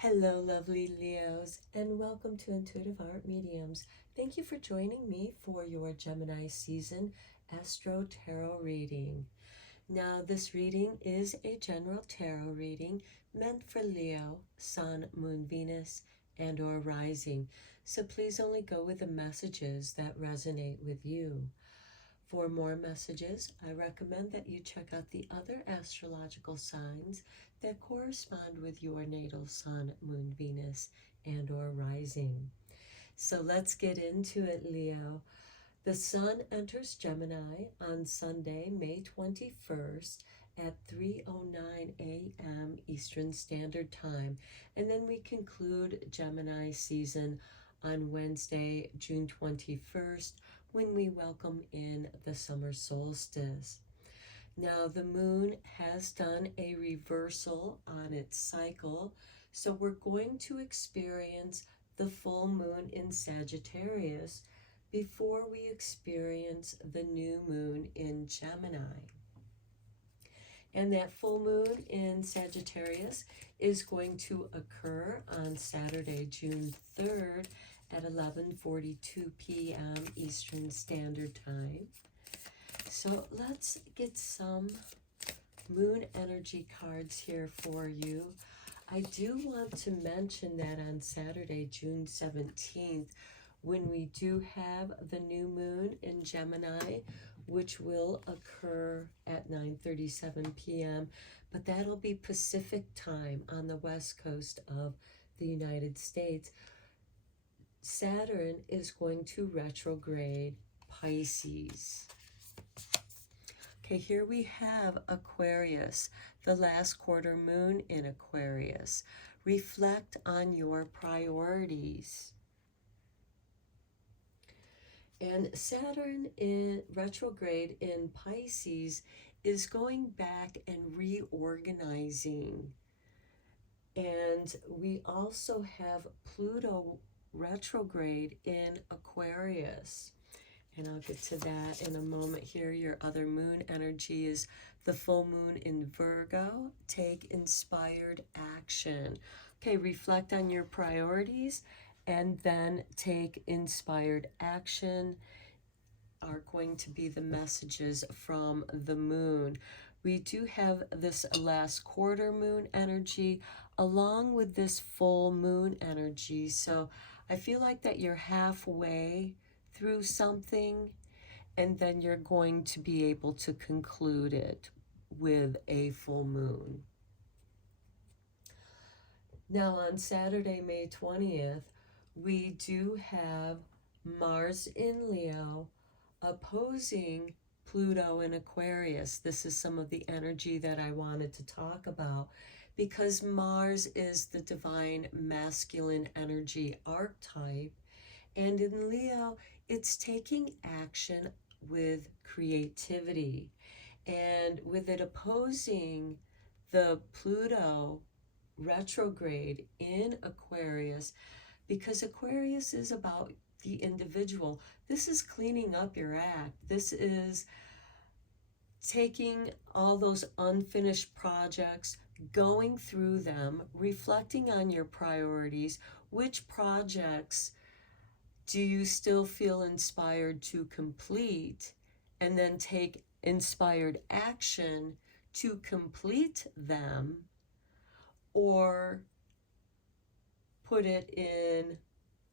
Hello, lovely Leos, and welcome to Intuitive Art Mediums. Thank you for joining me for your Gemini season Astro Tarot reading. Now, this reading is a general tarot reading meant for Leo, Sun, Moon, Venus, and/or rising. So please only go with the messages that resonate with you. For more messages, I recommend that you check out the other astrological signs that correspond with your natal Sun, Moon, Venus, and/or rising. So let's get into it, Leo. The Sun enters Gemini on Sunday, May 21st at 3:09 a.m. Eastern Standard Time, and then we conclude Gemini season on Wednesday, June 21st, when we welcome in the summer solstice. Now, the moon has done a reversal on its cycle, so we're going to experience the full moon in Sagittarius before we experience the new moon in Gemini. And that full moon in Sagittarius is going to occur on Saturday, June 3rd at 11:42 p.m. Eastern Standard Time. So let's get some moon energy cards here for you. I do want to mention that on Saturday, June 17th, when we do have the new moon in Gemini, which will occur at 9:37 p.m., but that'll be Pacific time on the west coast of the United States. Saturn is going to retrograde Pisces. Okay, here we have Aquarius, the last quarter moon in Aquarius. Reflect on your priorities. And Saturn in retrograde in Pisces is going back and reorganizing. And we also have Pluto retrograde in Aquarius. And I'll get to that in a moment here. Your other moon energy is the full moon in Virgo. Take inspired action. Okay, reflect on your priorities and then take inspired action are going to be the messages from the moon. We do have this last quarter moon energy along with this full moon energy. So I feel like that you're halfway through something, and then you're going to be able to conclude it with a full moon. Now on Saturday, May 20th, we do have Mars in Leo opposing Pluto in Aquarius. This is some of the energy that I wanted to talk about because Mars is the divine masculine energy archetype, and in Leo, it's taking action with creativity. And with it opposing the Pluto retrograde in Aquarius, because Aquarius is about the individual. This is cleaning up your act. This is taking all those unfinished projects, going through them, reflecting on your priorities. Which projects do you still feel inspired to complete, and then take inspired action to complete them, or put it in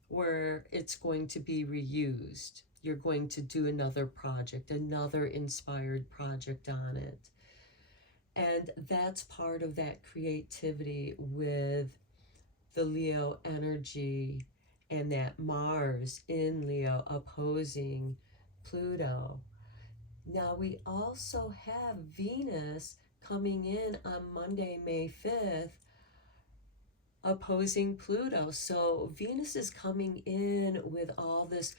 where it's going to be reused? You're going to do another project, another inspired project on it. And that's part of that creativity with the Leo energy and that Mars in Leo opposing Pluto. Now we also have Venus coming in on Monday, May 5th, opposing Pluto. So Venus is coming in with all this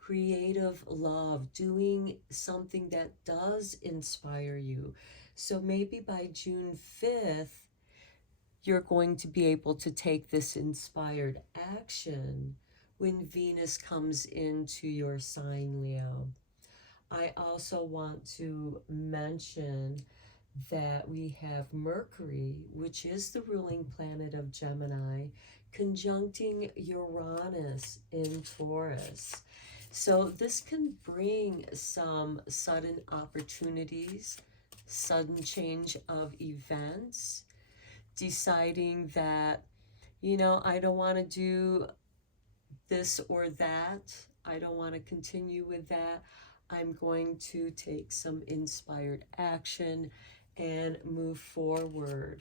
creative love, doing something that does inspire you. So maybe by June 5th, you're going to be able to take this inspired action when Venus comes into your sign, Leo. I also want to mention that we have Mercury, which is the ruling planet of Gemini, conjuncting Uranus in Taurus. So this can bring some sudden opportunities, sudden change of events, deciding that, I don't want to do this or that. I don't want to continue with that. I'm going to take some inspired action and move forward.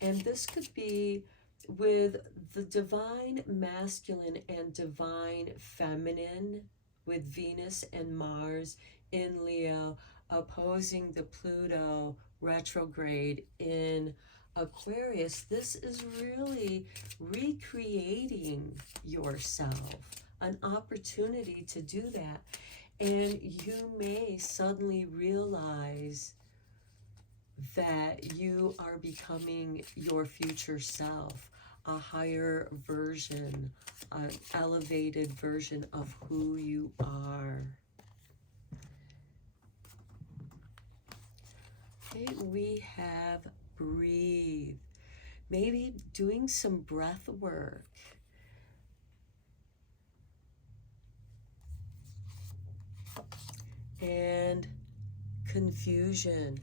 And this could be with the divine masculine and divine feminine, with Venus and Mars in Leo opposing the Pluto retrograde in Aquarius. This is really recreating yourself, an opportunity to do that. And you may suddenly realize that you are becoming your future self, a higher version, an elevated version of who you are. Okay, we have breathe. Maybe doing some breath work. And confusion.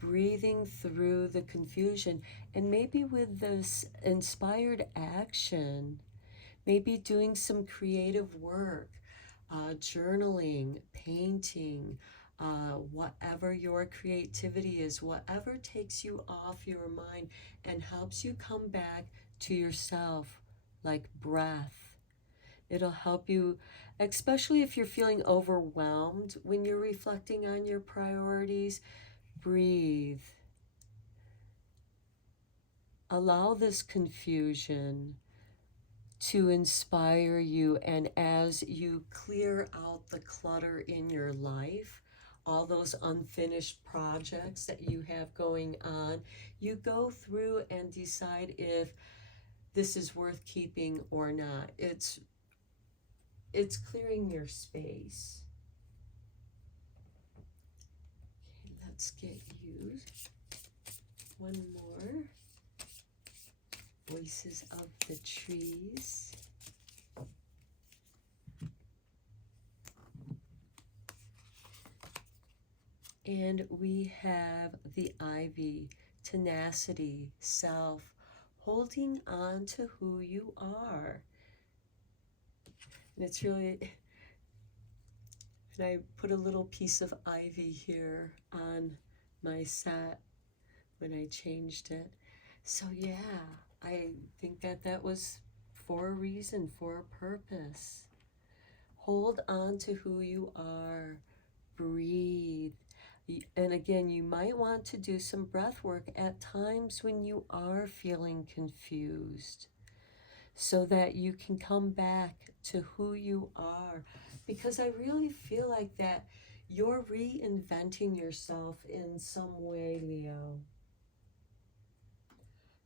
Breathing through the confusion, and maybe with this inspired action, maybe doing some creative work, journaling, painting, whatever your creativity is, whatever takes you off your mind and helps you come back to yourself, like breath. It'll help you, especially if you're feeling overwhelmed when you're reflecting on your priorities. Breathe. Allow this confusion to inspire you, and as you clear out the clutter in your life, all those unfinished projects that you have going on, you go through and decide if this is worth keeping or not. It's clearing your space. Let's get you one more. Voices of the trees. And we have the ivy, tenacity, self, holding on to who you are. And it's really, and I put a little piece of ivy here on my set when I changed it. So yeah, I think that was for a reason, for a purpose. Hold on to who you are. Breathe. And again, you might want to do some breath work at times when you are feeling confused, so that you can come back to who you are. Because I really feel like that you're reinventing yourself in some way, Leo.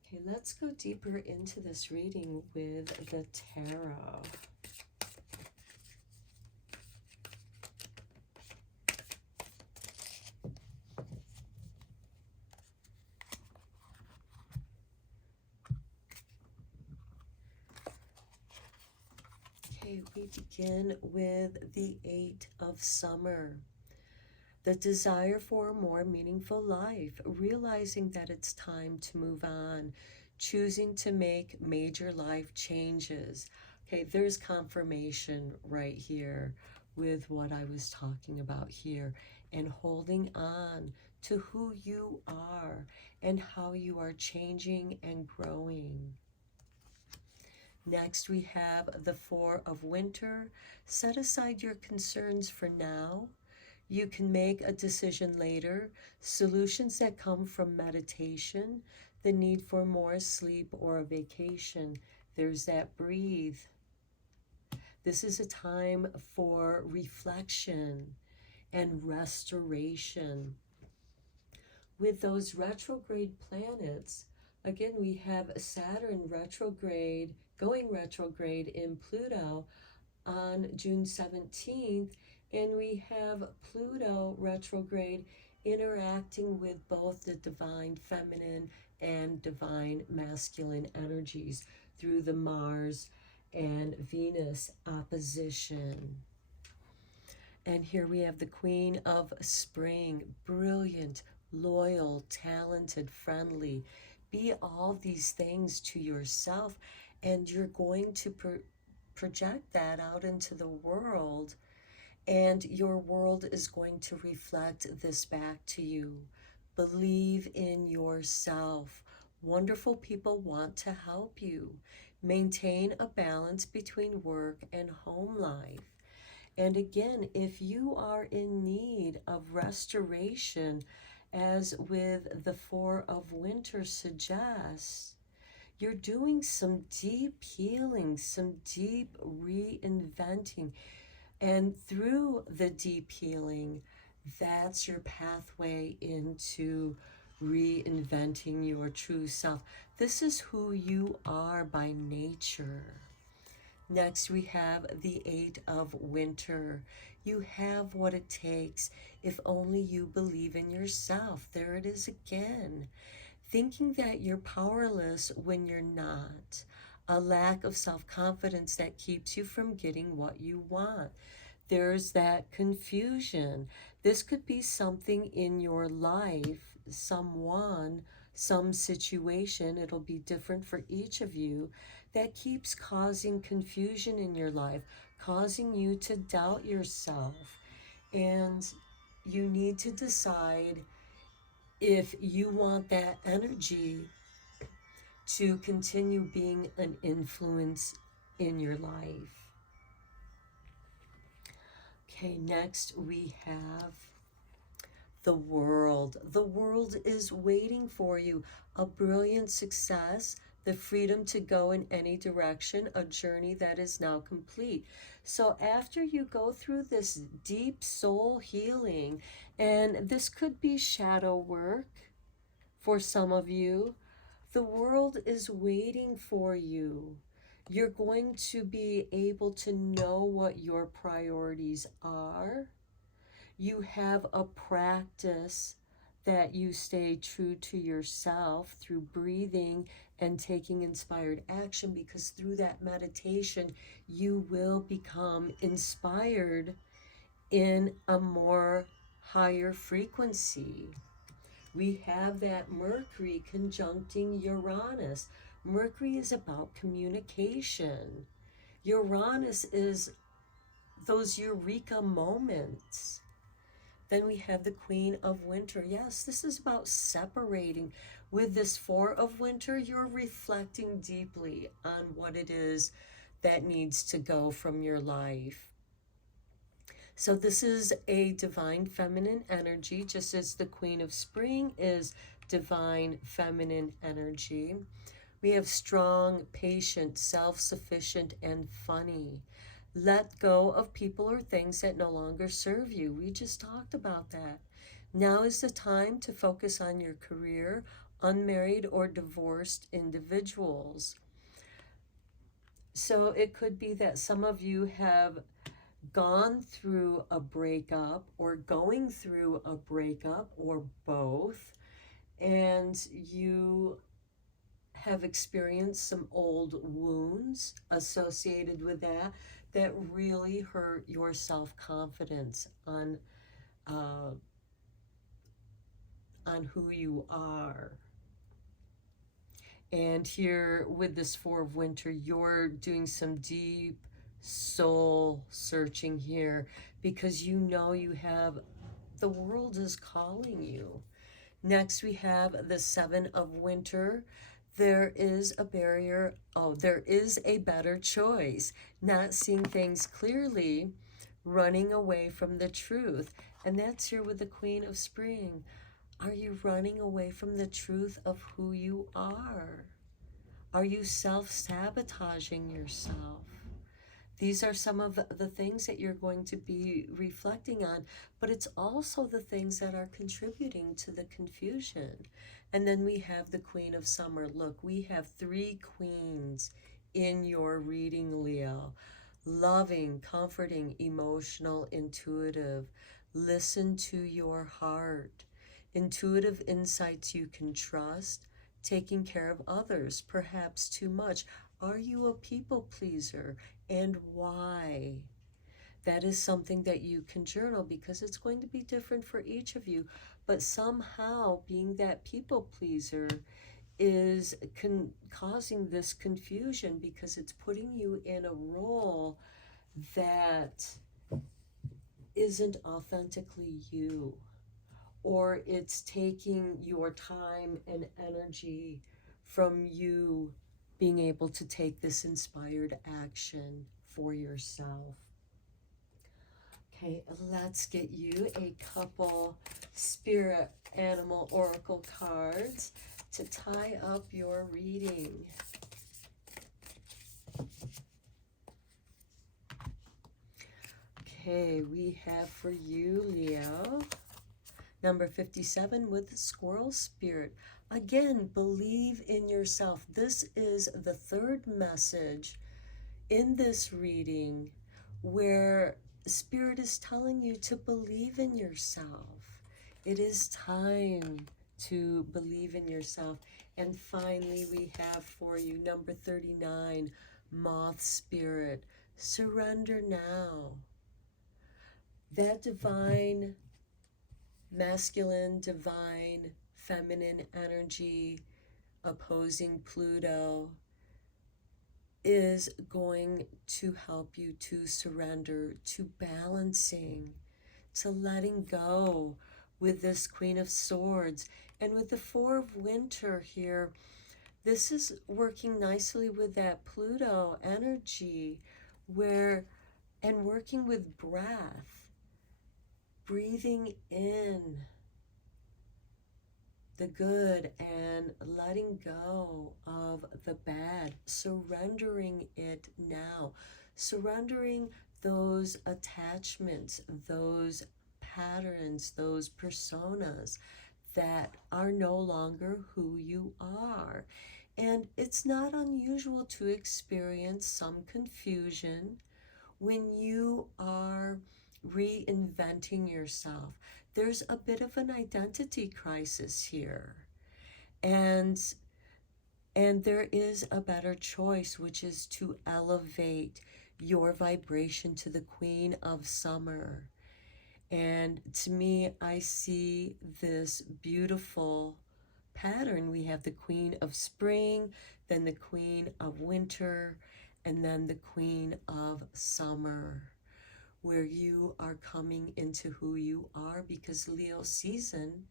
Okay, let's go deeper into this reading with the tarot. Okay, we begin with the Eight of Summer. The desire for a more meaningful life, realizing that it's time to move on, choosing to make major life changes. Okay, there's confirmation right here with what I was talking about here, and holding on to who you are and how you are changing and growing. Next, we have the Four of Winter. Set aside your concerns for now. You can make a decision later. Solutions that come from meditation, the need for more sleep or a vacation. There's that breathe. This is a time for reflection and restoration. With those retrograde planets, again, we have Saturn retrograde, going retrograde in Pluto on June 17th, and we have Pluto retrograde interacting with both the divine feminine and divine masculine energies through the Mars and Venus opposition. And here we have the Queen of Spring, brilliant, loyal, talented, friendly. Be all these things to yourself, and you're going to project that out into the world, and your world is going to reflect this back to you. Believe in yourself. Wonderful people want to help you. Maintain a balance between work and home life. And again, if you are in need of restoration, as with the Four of Winter suggests, you're doing some deep healing, some deep reinventing. And through the deep healing, that's your pathway into reinventing your true self. This is who you are by nature. Next, we have the Eight of Winter. You have what it takes if only you believe in yourself. There it is again. Thinking that you're powerless when you're not. A lack of self-confidence that keeps you from getting what you want. There's that confusion. This could be something in your life, someone, some situation. It'll be different for each of you, that keeps causing confusion in your life, causing you to doubt yourself. And you need to decide if you want that energy to continue being an influence in your life. Okay, next we have the world. The world is waiting for you. A brilliant success, the freedom to go in any direction, a journey that is now complete. So after you go through this deep soul healing, and this could be shadow work for some of you, the world is waiting for you. You're going to be able to know what your priorities are. You have a practice that you stay true to yourself through breathing and taking inspired action, because through that meditation, you will become inspired in a more higher frequency. We have that Mercury conjuncting Uranus. Mercury is about communication. Uranus is those eureka moments. Then we have the Queen of Winter. Yes, this is about separating. With this Four of Winter, you're reflecting deeply on what it is that needs to go from your life. So this is a divine feminine energy, just as the Queen of Spring is divine feminine energy. We have strong, patient, self-sufficient, and funny. Let go of people or things that no longer serve you. We just talked about that. Now is the time to focus on your career, unmarried or divorced individuals. So it could be that some of you have gone through a breakup or going through a breakup or both, and you have experienced some old wounds associated with that really hurt your self-confidence on who you are. And here with this Four of Winter, you're doing some deep soul searching here, because you know you have, the world is calling you. Next we have the Seven of Winter. There is a barrier. Oh, there is a better choice. Not seeing things clearly, running away from the truth. And that's here with the Queen of Spring. Are you running away from the truth of who you are? Are you self-sabotaging yourself? These are some of the things that you're going to be reflecting on, but it's also the things that are contributing to the confusion. And then we have the Queen of Summer. Look, we have three queens in your reading, Leo. Loving, comforting, emotional, intuitive. Listen to your heart. intuitive insights you can trust, taking care of others, perhaps too much. Are you a people pleaser, and why? That is something that you can journal, because it's going to be different for each of you. But somehow being that people pleaser is causing this confusion, because it's putting you in a role that isn't authentically you, or it's taking your time and energy from you being able to take this inspired action for yourself. Okay, let's get you a couple spirit animal oracle cards to tie up your reading. Okay, we have for you, Leo, number 57 with Squirrel Spirit. Again, believe in yourself. This is the third message in this reading where Spirit is telling you to believe in yourself. It is time to believe in yourself. And finally, we have for you number 39, Moth Spirit. Surrender now. That divine masculine, divine feminine energy opposing Pluto is going to help you to surrender, to balancing, to letting go with this Queen of Swords. And with the Four of Winter here, this is working nicely with that Pluto energy, where, and working with breath, breathing in the good and letting go of the bad, surrendering it now, surrendering those attachments, those patterns, those personas that are no longer who you are. And it's not unusual to experience some confusion when you are reinventing yourself. There's a bit of an identity crisis here. And there is a better choice, which is to elevate your vibration to the Queen of Summer. And to me, I see this beautiful pattern. We have the Queen of Spring, then the Queen of Winter, and then the Queen of Summer, where you are coming into who you are, because Leo season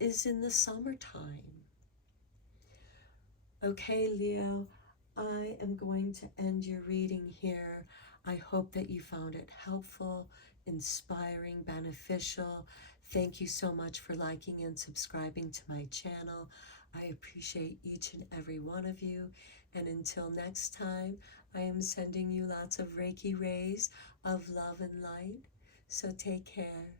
is in the summertime. Okay, Leo, I am going to end your reading here. I hope that you found it helpful, inspiring, beneficial. Thank you so much for liking and subscribing to my channel. I appreciate each and every one of you. And until next time, I am sending you lots of Reiki rays of love and light. So take care.